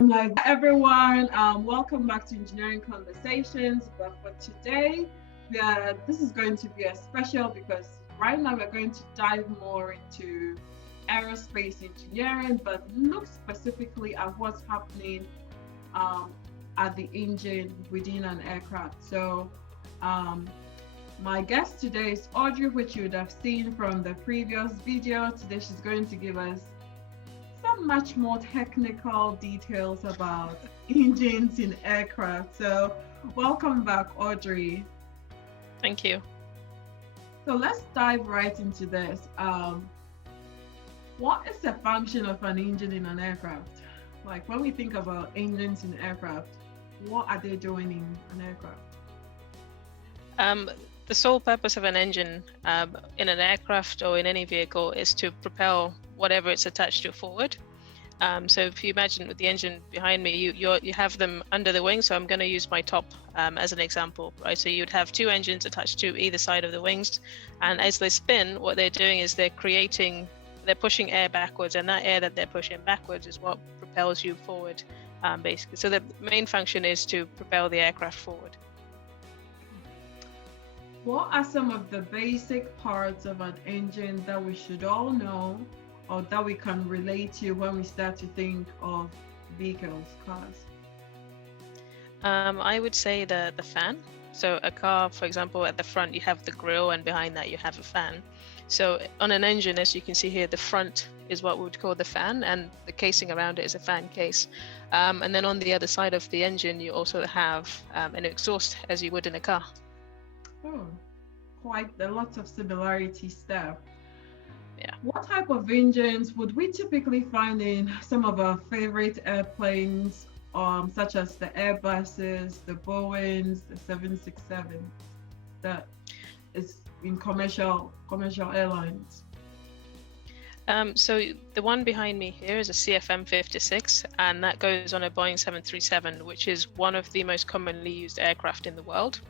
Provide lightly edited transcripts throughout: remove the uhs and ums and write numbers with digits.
Like everyone, welcome back to Engineering Conversations. But for today, this is going to be a special because right now we're going to dive more into aerospace engineering, but look specifically at what's happening um, at the engine within an aircraft. So, um, my guest today is Audrey, which you would have seen from the previous video. Today, she's going to give us some much more technical details about engines in aircraft. So, welcome back, Audrey. Thank you. So, let's dive right into this. What is the function of an engine in an aircraft? Like, when we think about engines in aircraft, what are they doing in an aircraft? Um, the sole purpose of an engine in an aircraft or in any vehicle is to propel whatever it's attached to forward. So if you imagine with the engine behind me, you have them under the wing. So I'm going to use my top as an example, right? So you'd have two engines attached to either side of the wings, and as they spin, what they're doing is they're pushing air backwards, and that air that they're pushing backwards is what propels you forward, basically. So the main function is to propel the aircraft forward. What are some of the basic parts of an engine that we should all know or that we can relate to when we start to think of vehicles, cars? I would say the fan. So a car, for example, at the front you have the grille, and behind that you have a fan. So on an engine, as you can see here, the front is what we would call the fan, and the casing around it is a fan case. And then on the other side of the engine, you also have an exhaust, as you would in a car. Oh, quite a lot of similarities there. Yeah. What type of engines would we typically find in some of our favorite airplanes, such as the Airbuses, the Boeings, the 767, that is in commercial airlines? So the one behind me here is a CFM56, and that goes on a Boeing 737, which is one of the most commonly used aircraft in the world.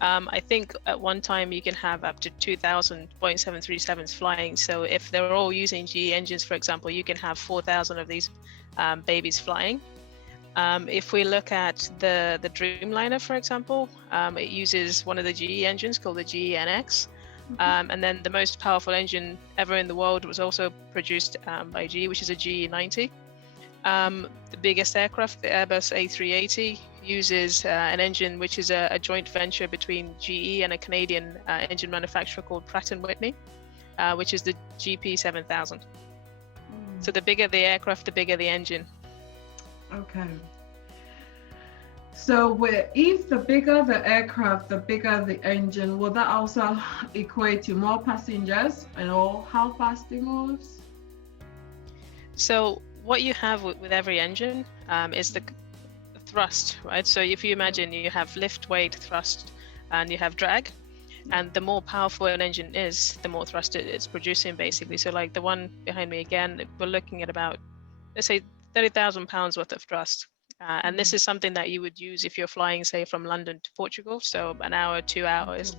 I think at one time you can have up to 2,000 Boeing 737s flying. So if they're all using GE engines, for example, you can have 4,000 of these babies flying. If we look at the Dreamliner, for example, it uses one of the GE engines called the GE NX. And then the most powerful engine ever in the world was also produced by GE, which is a GE90. The biggest aircraft, the Airbus A380, uses an engine which is a joint venture between GE and a Canadian engine manufacturer called Pratt & Whitney, which is the GP7000. So the bigger the aircraft, the bigger the engine. Okay. So if the bigger the aircraft, the bigger the engine, will that also equate to more passengers and how fast it moves? So what you have with every engine is the thrust, right? So if you imagine you have lift, weight, thrust, and you have drag, and the more powerful an engine is, the more thrust it's producing, basically. So like the one behind me again, we're looking at about, let's say, 30,000 pounds worth of thrust. And this is something that you would use if you're flying, say, from London to Portugal, so an hour, 2 hours.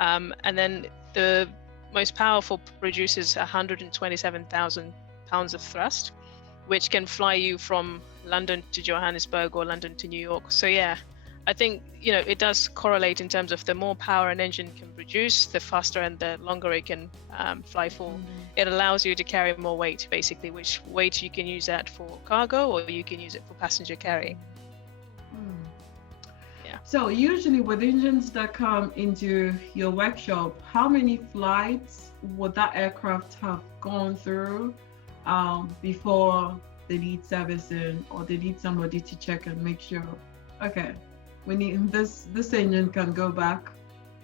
And then the most powerful produces 127,000 pounds of thrust, which can fly you from London to Johannesburg or London to New York. So yeah, I think, it does correlate in terms of the more power an engine can produce, the faster and the longer it can fly for. It allows you to carry more weight, basically, which weight you can use that for cargo or you can use it for passenger carrying. Yeah. So usually with engines that come into your workshop, how many flights would that aircraft have gone through before they need servicing or they need somebody to check and make sure, okay, we need this engine can go back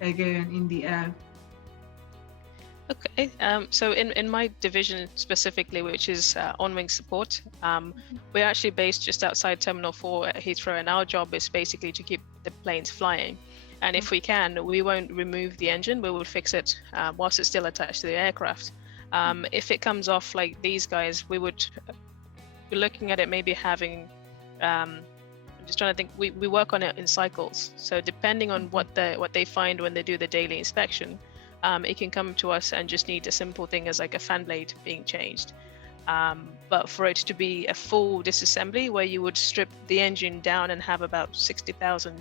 again in the air? Okay, so in my division specifically, which is on-wing support, we're actually based just outside Terminal 4 at Heathrow, and our job is basically to keep the planes flying. And if we can, we won't remove the engine, we will fix it whilst it's still attached to the aircraft. If it comes off like these guys, we would be looking at it maybe having, I'm just trying to think, we work on it in cycles. So depending on what they find when they do the daily inspection, it can come to us and just need a simple thing as like a fan blade being changed. But for it to be a full disassembly where you would strip the engine down and have about 60,000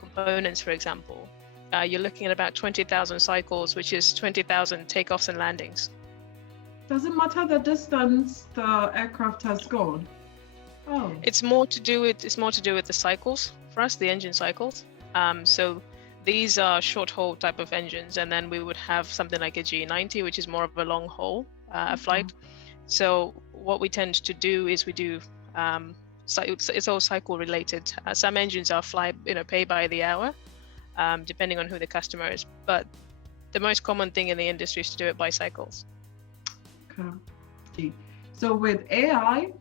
components, for example, you're looking at about 20,000 cycles, which is 20,000 takeoffs and landings. Does it matter the distance the aircraft has gone? Oh. It's more to do with the cycles for us, the engine cycles. So these are short haul type of engines, and then we would have something like a G90, which is more of a long haul flight. So what we tend to do is we do it's all cycle related. Some engines are pay by the hour, depending on who the customer is. But the most common thing in the industry is to do it by cycles. Okay. So with AI,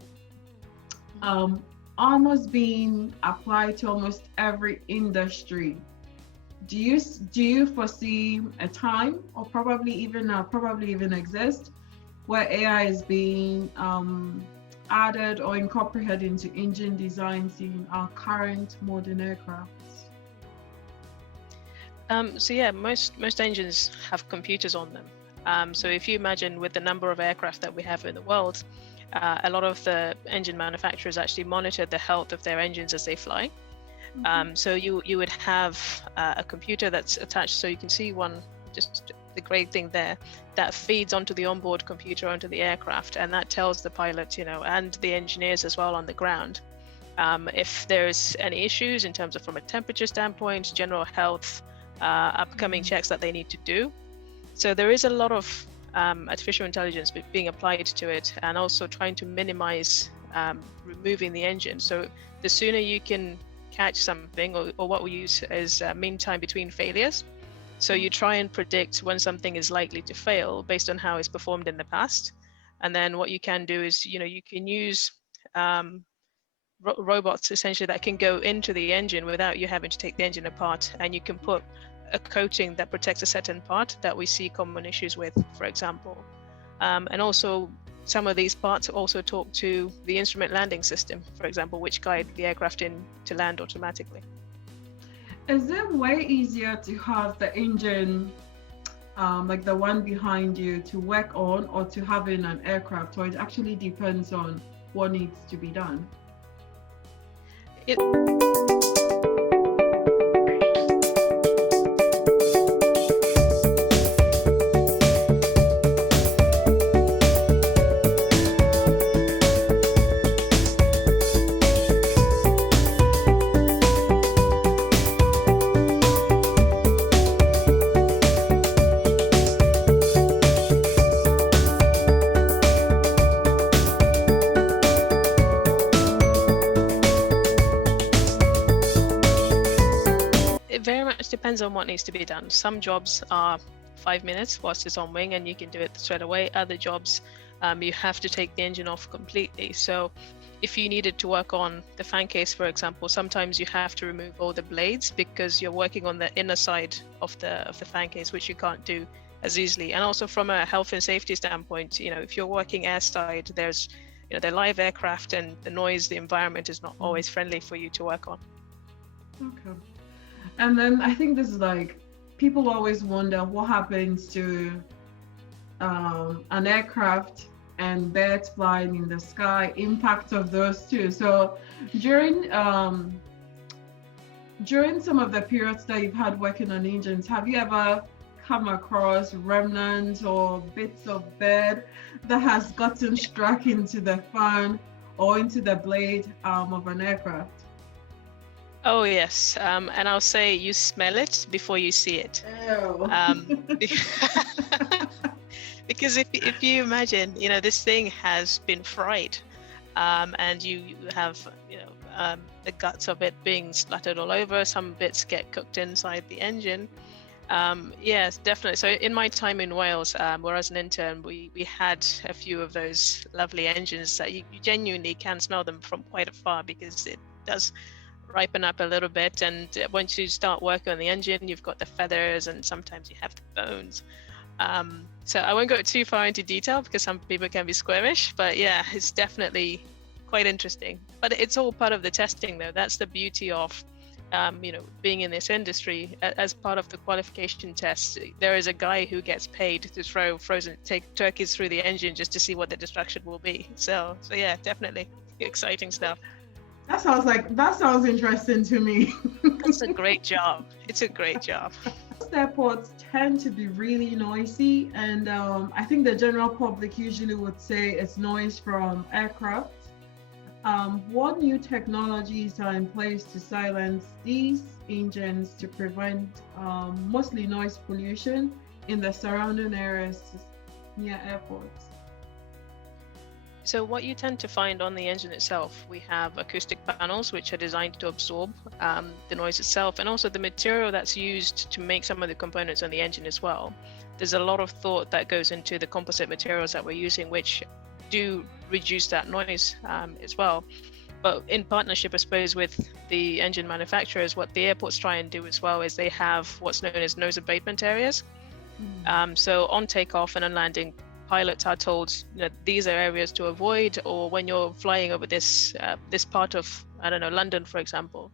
almost being applied to almost every industry, do you foresee a time, or probably even exist, where AI is being added or incorporated into engine designs in our current modern aircrafts? So yeah, most engines have computers on them. So if you imagine with the number of aircraft that we have in the world, a lot of the engine manufacturers actually monitor the health of their engines as they fly. So you would have a computer that's attached, so you can see one, just the great thing there, that feeds onto the onboard computer onto the aircraft, and that tells the pilot, and the engineers as well on the ground, if there's any issues in terms of from a temperature standpoint, general health, upcoming checks that they need to do. So there is a lot of artificial intelligence being applied to it, and also trying to minimize removing the engine. So the sooner you can catch something, or what we use is mean time between failures. So you try and predict when something is likely to fail based on how it's performed in the past. And then what you can do is, you can use robots essentially that can go into the engine without you having to take the engine apart, and you can put a coating that protects a certain part that we see common issues with, for example. And also some of these parts also talk to the instrument landing system, for example, which guide the aircraft in to land automatically. Is it way easier to have the engine, like the one behind you, to work on, or to have in an aircraft, or it actually depends on what needs to be done? Depends on what needs to be done. Some jobs are 5 minutes whilst it's on wing and you can do it straight away. Other jobs, you have to take the engine off completely. So if you needed to work on the fan case, for example, sometimes you have to remove all the blades because you're working on the inner side of the fan case, which you can't do as easily. And also from a health and safety standpoint, if you're working airside, there's they're live aircraft, and the noise, the environment is not always friendly for you to work on. Okay. And then I think this is like, people always wonder what happens to an aircraft and birds flying in the sky, impact of those two. So during some of the periods that you've had working on engines, have you ever come across remnants or bits of bird that has gotten struck into the fan or into the blade of an aircraft? Oh yes, and I'll say you smell it before you see it. Because if you imagine, this thing has been fried, and you have the guts of it being splattered all over. Some bits get cooked inside the engine. Yes, definitely. So in my time in Wales, where as an intern, we had a few of those lovely engines that you genuinely can smell them from quite afar, because it does ripen up a little bit, and once you start working on the engine, you've got the feathers and sometimes you have the bones. So I won't go too far into detail because some people can be squeamish, but yeah, it's definitely quite interesting. But it's all part of the testing though. That's the beauty of being in this industry, as part of the qualification test, there is a guy who gets paid to throw frozen turkeys through the engine just to see what the destruction will be. So yeah, definitely exciting stuff. That sounds interesting to me. It's a great job. It's a great job. Most airports tend to be really noisy, and I think the general public usually would say it's noise from aircraft. What new technologies are in place to silence these engines to prevent mostly noise pollution in the surrounding areas near airports? So what you tend to find on the engine itself, we have acoustic panels which are designed to absorb the noise itself, and also the material that's used to make some of the components on the engine as well. There's a lot of thought that goes into the composite materials that we're using, which do reduce that noise as well. But in partnership, I suppose, with the engine manufacturers, what the airports try and do as well is they have what's known as noise abatement areas. So on takeoff and on landing, pilots are told these are areas to avoid, or when you're flying over this part of, I don't know, London, for example,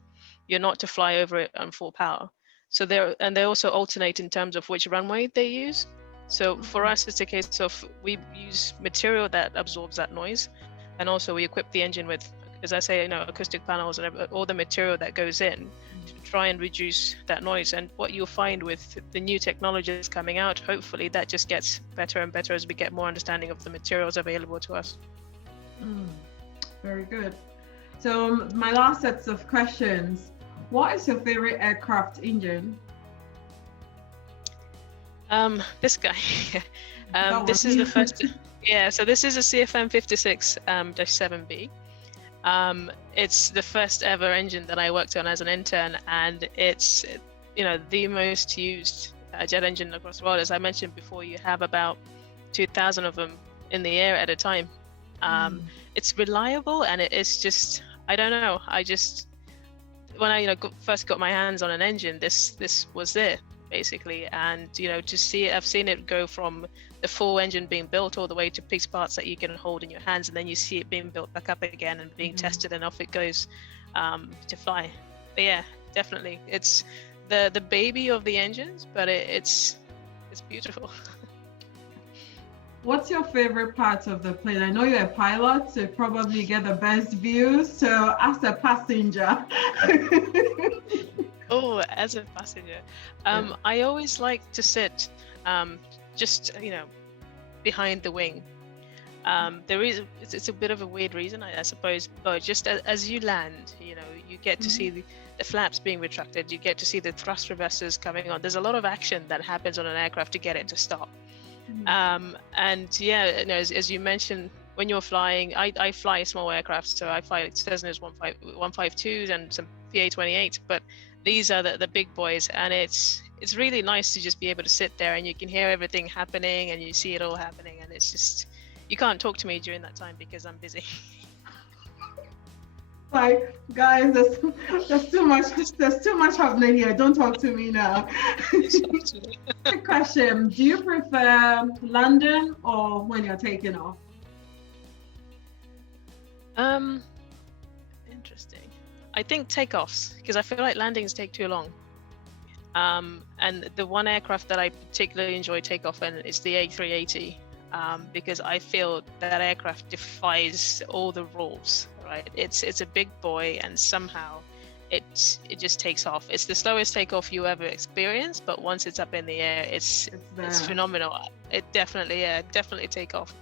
you're not to fly over it on full power. So they also alternate in terms of which runway they use. So for us, it's a case of we use material that absorbs that noise, and also we equip the engine with, as I say, acoustic panels and all the material that goes in to try and reduce that noise. And what you'll find with the new technologies coming out, hopefully that just gets better and better as we get more understanding of the materials available to us. Very good. So my last sets of questions. What is your favorite aircraft engine? This guy. This is the first. Yeah, so this is a CFM 56-7B. It's the first ever engine that I worked on as an intern, and it's the most used jet engine across the world. As I mentioned before, you have about 2,000 of them in the air at a time. It's reliable, and it's just, I don't know, when I first got my hands on an engine, this was it basically. And to see it, I've seen it go from the full engine being built all the way to piece parts that you can hold in your hands, and then you see it being built back up again and being tested, and off it goes to fly. But yeah, definitely, it's the baby of the engines, but it's beautiful. What's your favorite part of the plane? I know you're a pilot, so you probably get the best views. So as a passenger. Oh, as a passenger, I always like to sit just behind the wing. It's a bit of a weird reason, I suppose, but just as you land, you get to see the flaps being retracted, you get to see the thrust reversers coming on. There's a lot of action that happens on an aircraft to get it to stop. And yeah, as you mentioned, when you're flying, I fly small aircraft, so I fly Cessna's 152s and some PA-28s, but these are the big boys, and it's really nice to just be able to sit there and you can hear everything happening and you see it all happening, and it's just, you can't talk to me during that time because I'm busy. Like, guys, there's too much happening here. Don't talk to me now. Quick question: do you prefer landing or when you're taking off? Interesting. I think takeoffs, because I feel like landings take too long. And the one aircraft that I particularly enjoy takeoff in is the A380, because I feel that aircraft defies all the rules. Right? It's a big boy, and somehow it just takes off. It's the slowest takeoff you ever experience, but once it's up in the air, it's phenomenal. It definitely take off.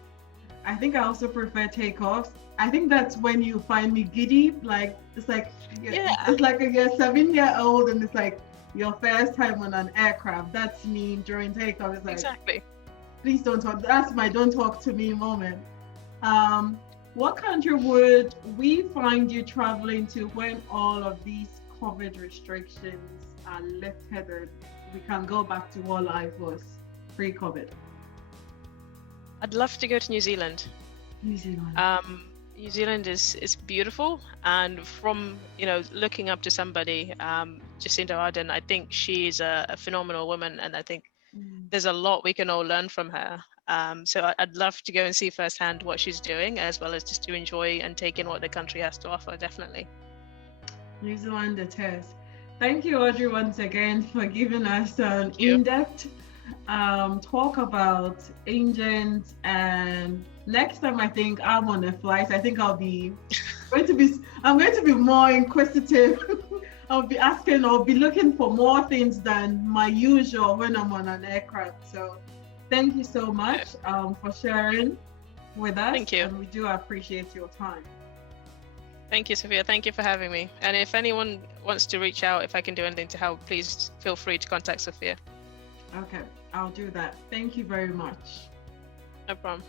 I think I also prefer takeoffs. I think that's when you find me giddy. Like it's like it's like you're a 7-year-old and it's like your first time on an aircraft. That's me during takeoff. It's like, exactly. Please don't talk. That's my don't talk to me moment. What country would we find you traveling to when all of these COVID restrictions are lifted? We can go back to what life was pre-COVID. I'd love to go to New Zealand. New Zealand. New Zealand is beautiful, and from looking up to somebody, Jacinda Ardern, I think she's a phenomenal woman, and I think there's a lot we can all learn from her. So I'd love to go and see firsthand what she's doing, as well as just to enjoy and take in what the country has to offer. Definitely. New Zealand it is. Thank you, Audrey, once again for giving us an Thank you. in-depth talk about engines. And next time I think I'm on a flight, I think I'm going to be more inquisitive. I'll be asking, I'll be looking for more things than my usual when I'm on an aircraft. So thank you so much for sharing with us. Thank you. And we do appreciate your time. Thank you, Sophia. Thank you for having me. And if anyone wants to reach out, if I can do anything to help, please feel free to contact Sophia. Okay, I'll do that. Thank you very much. No problem.